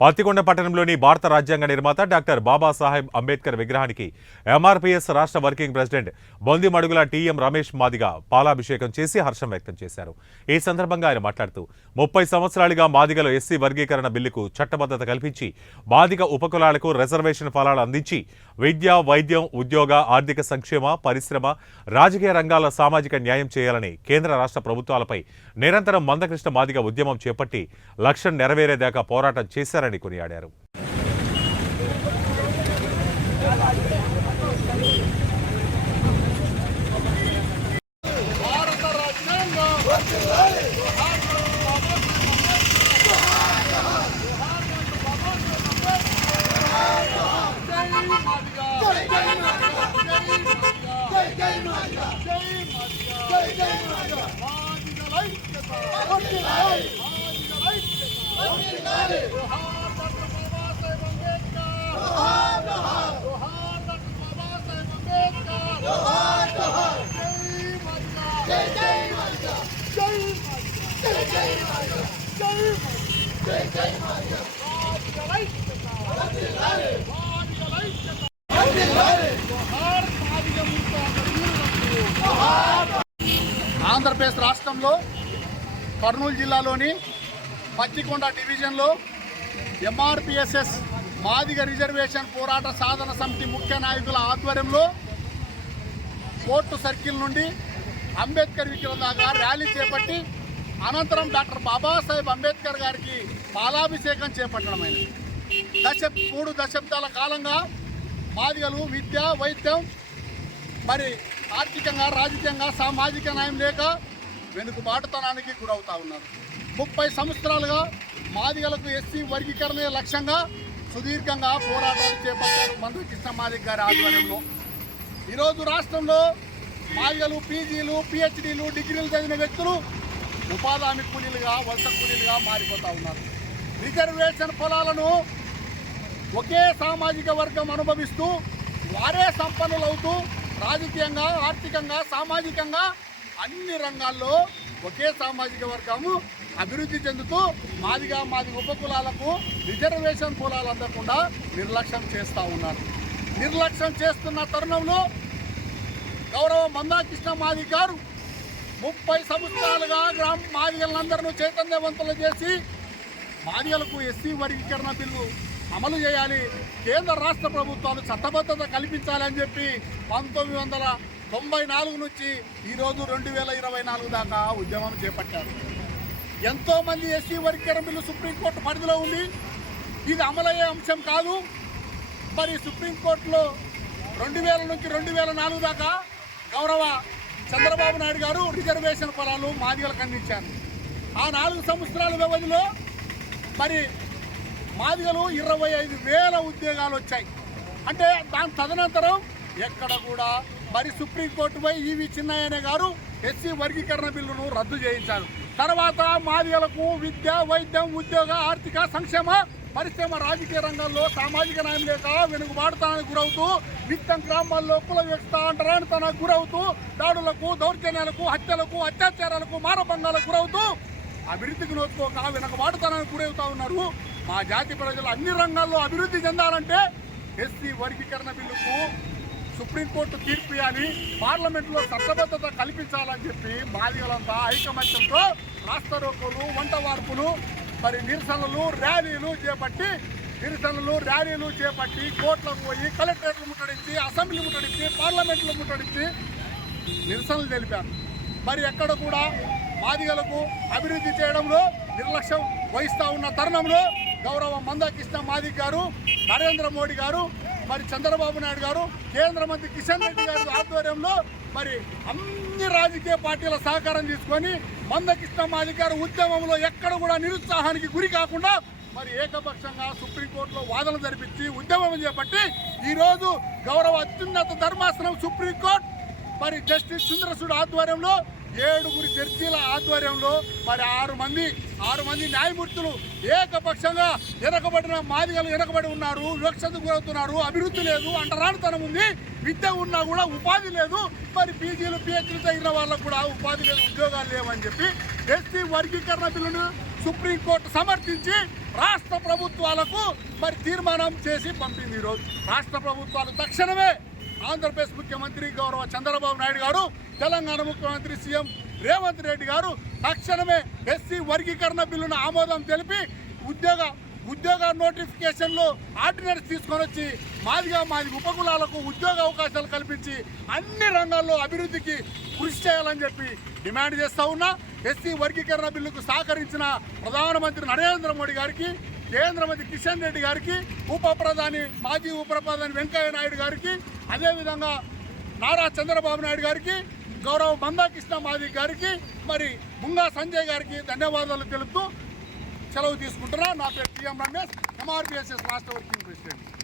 పాతికొండ పట్టణంలోని భారత రాజ్యాంగ నిర్మాత డాక్టర్ బాబాసాహెబ్ అంబేద్కర్ విగ్రహానికి ఎంఆర్పీఎస్ రాష్ట్ర working president Bondimadugula TM Ramesh Madiga పాలాభిషేకం చేసి హర్షం వ్యక్తం చేశారు. ఈ సందర్భంగా ఆయన మాట్లాడుతూ 30 సంవత్సరాలుగా మాదిగల ఎస్సీ వర్గీకరణ బిల్లుకు చట్టబద్ధత కల్పించి మాదిగ ఉపకులాలకు రిజర్వేషన్ ఫలాలు అందించి విద్య, వైద్యం, ఉద్యోగ, ఆర్థిక సంక్షేమ, పరిశ్రమ, రాజకీయ రంగాల సామాజిక న్యాయం చేయాలని కేంద్ర రాష్ట్ర ప్రభుత్వాలపై నిరంతరం మందకృష్ణ మాదిగ ఉద్యమం చేపట్టి లక్ష్యం నెరవేరేదాకా పోరాటం చేశారని కొనియాడారు. ఆంధ్రప్రదేశ్ రాష్ట్రంలో కర్నూలు జిల్లాలోని పత్తికొండ డివిజన్లో ఎంఆర్పిఎస్ఎస్ మాదిగ రిజర్వేషన్ పోరాట సాధన సమితి ముఖ్య నాయకుల ఆధ్వర్యంలో కోర్టు సర్కిల్ నుండి అంబేద్కర్ విగ్రహం దాకా ర్యాలీ చేపట్టి అనంతరం డాక్టర్ బాబాసాహెబ్ అంబేద్కర్ గారికి పాలాభిషేకం చేపట్టడమైనది. 3 దశాబ్దాల కాలంగా మాదిగలు విద్య, వైద్యం, మరి ఆర్థికంగా, రాజకీయంగా, సామాజిక న్యాయం లేక వెనుకబాటుతనానికి గురవుతూ ఉన్నారు. 30 సంవత్సరాలుగా మాదిగలకు ఎస్సీ వర్గీకరణే లక్ష్యంగా సుదీర్ఘంగా పోరాటాలు చేపట్టారు మందకృష్ణ మాదిగ గారి ఆధ్వర్యంలో. ఈరోజు రాష్ట్రంలో మాదిగలు పీజీలు, పిహెచ్డీలు, డిగ్రీలు చదివిన వ్యక్తులు ఉపాధి హామీ కూలీలుగా, వలస కూలీలుగా మారిపోతూ ఉన్నారు. రిజర్వేషన్ ఫలాలను ఒకే సామాజిక వర్గం అనుభవిస్తూ వారే సంపన్నులవుతూ రాజకీయంగా, ఆర్థికంగా, సామాజికంగా అన్ని రంగాల్లో ఒకే సామాజిక వర్గము అభివృద్ధి చెందుతూ మాదిగ ఉపకులాలకు రిజర్వేషన్ ఫలాలు అందకుండా నిర్లక్ష్యం చేస్తూ ఉన్నారు. నిర్లక్ష్యం చేస్తున్న తరుణంలో గౌరవ మందాకృష్ణ మాదిగ గారు 30 సంవత్సరాలుగా మాదిగలందరూ చైతన్యవంతులు చేసి మాదిగలకు ఎస్సీ వర్గీకరణ బిల్లు అమలు చేయాలి, కేంద్ర రాష్ట్ర ప్రభుత్వాలు చట్టబద్ధత కల్పించాలని చెప్పి 1994 నుంచి ఈరోజు 2024 దాకా ఉద్యమం చేపట్టారు. ఎంతోమంది ఎస్సీ వర్గీకరణ బిల్లు సుప్రీంకోర్టు పరిధిలో ఉంది. ఇది అమలయ్యే అంశం కాదు. మరి సుప్రీంకోర్టులో 2000 నుంచి 2004 దాకా గౌరవ చంద్రబాబు నాయుడు గారు రిజర్వేషన్ ఫలాలు మాదిగలకు అందించారు. ఆ 4 సంవత్సరాల వ్యవధిలో మరి మాదిగలు 25,000 ఉద్యోగాలు వచ్చాయి. అంటే దాని తదనంతరం ఎక్కడ కూడా మరి సుప్రీంకోర్టుపై ఈవి చిన్నయ్య గారు ఎస్సీ వర్గీకరణ బిల్లును రద్దు చేయించారు. తర్వాత మాదిగలకు విద్య, వైద్యం, ఉద్యోగ, ఆర్థిక సంక్షేమ, పరిశ్రమ, రాజకీయ రంగాల్లో సామాజిక న్యాయం లేక వెనుకబాటుతనానికి గురవుతూ నిత్యం గ్రామాల్లో కుల వ్యవస్థ అంటరానితనానికి గురవుతూ దాడులకు, దౌర్జన్యాలకు, హత్యలకు, అత్యాచారాలకు, మానభంగాలకు గురవుతూ అభివృద్ధికి నోచుకోక వెనుకబాటుతనానికి గురవుతూ ఉన్నారు. మా జాతి ప్రజలు అన్ని రంగాల్లో అభివృద్ధి చెందాలంటే ఎస్సీ వర్గీకరణ బిల్లుకు సుప్రీంకోర్టు తీర్పు ఇవ్వాలి, పార్లమెంట్లో చట్టబద్ధత కల్పించాలని చెప్పి మాదిగలంతా ఐకమత్యంతో రాస్తారోకోలు, వంట వార్పులు, మరి నిరసనలు, ర్యాలీలు చేపట్టి కోర్టులకు పోయి కలెక్టరేట్లు ముట్టడించి, అసెంబ్లీ ముట్టడించి, పార్లమెంట్లు ముట్టడించి నిరసనలు తెలిపారు. మరి ఎక్కడ కూడా మాదిగలకు అభివృద్ధి చేయడంలో నిర్లక్ష్యం వహిస్తూ ఉన్న తరుణంలో గౌరవ మందాకృష్ణ మాదిగ గారు, నరేంద్ర మోడీ గారు, మరి చంద్రబాబు నాయుడు గారు, కేంద్ర మంత్రి కిషన్ రెడ్డి గారి ఆధ్వర్యంలో మరి అన్ని రాజకీయ పార్టీల సహకారం తీసుకొని మందకృష్ణ మాదిగ గారు ఉద్యమంలో ఎక్కడ కూడా నిరుత్సాహానికి గురి కాకుండా మరి ఏకపక్షంగా సుప్రీంకోర్టులో వాదనలు జరిపించి ఉద్యమం చేపట్టి ఈరోజు గౌరవ అత్యున్నత ధర్మాసనం సుప్రీంకోర్టు మరి జస్టిస్ చంద్రచూడ్ ఆధ్వర్యంలో 7 జడ్జీల ఆధ్వర్యంలో మరి 6 మంది న్యాయమూర్తులు ఏకపక్షంగా వెనకబడిన మాదిగలు వెనకబడి ఉన్నారు, వివక్షతకు గురవుతున్నారు, అభివృద్ధి లేదు, అంటరానితనం ఉంది, విద్య ఉన్నా కూడా ఉపాధి లేదు, మరి పీజీలు, పిహెచ్డీలు తగిన వాళ్ళకు కూడా ఉపాధి లేదు, ఉద్యోగాలు లేవని చెప్పి ఎస్సీ వర్గీకరణ బిల్లును సుప్రీంకోర్టు సమర్థించి రాష్ట్ర ప్రభుత్వాలకు మరి తీర్మానం చేసి పంపింది. ఈరోజు రాష్ట్ర ప్రభుత్వాలు తక్షణమే ఆంధ్రప్రదేశ్ ముఖ్యమంత్రి గౌరవ చంద్రబాబు నాయుడు గారు, తెలంగాణ ముఖ్యమంత్రి సీఎం రేవంత్ రెడ్డి గారు తక్షణమే ఎస్సీ వర్గీకరణ బిల్లును ఆమోదం తెలిపి ఉద్యోగ నోటిఫికేషన్లో ఆర్డినెన్స్ తీసుకొని వచ్చి మాది ఉపకులాలకు ఉద్యోగ అవకాశాలు కల్పించి అన్ని రంగాల్లో అభివృద్ధికి కృషి చేయాలని చెప్పి డిమాండ్ చేస్తూ ఉన్నా. ఎస్సీ వర్గీకరణ బిల్లుకు సహకరించిన ప్రధానమంత్రి నరేంద్ర మోడీ గారికి, కేంద్ర మంత్రి కిషన్ రెడ్డి గారికి, మాజీ ఉప ప్రధాని వెంకయ్య నాయుడు గారికి, అదేవిధంగా నారా చంద్రబాబు నాయుడు గారికి, గౌరవ మందాకృష్ణ మాది గారికి, మరి బుంగా సంజయ్ గారికి ధన్యవాదాలు తెలుపుతూ సెలవు తీసుకుంటున్నా. నా పేరు టీఎం రమేష్, ఎంఆర్పిఎస్ఎస్ రాష్ట్ర వర్కింగ్ ప్రెసిడెంట్.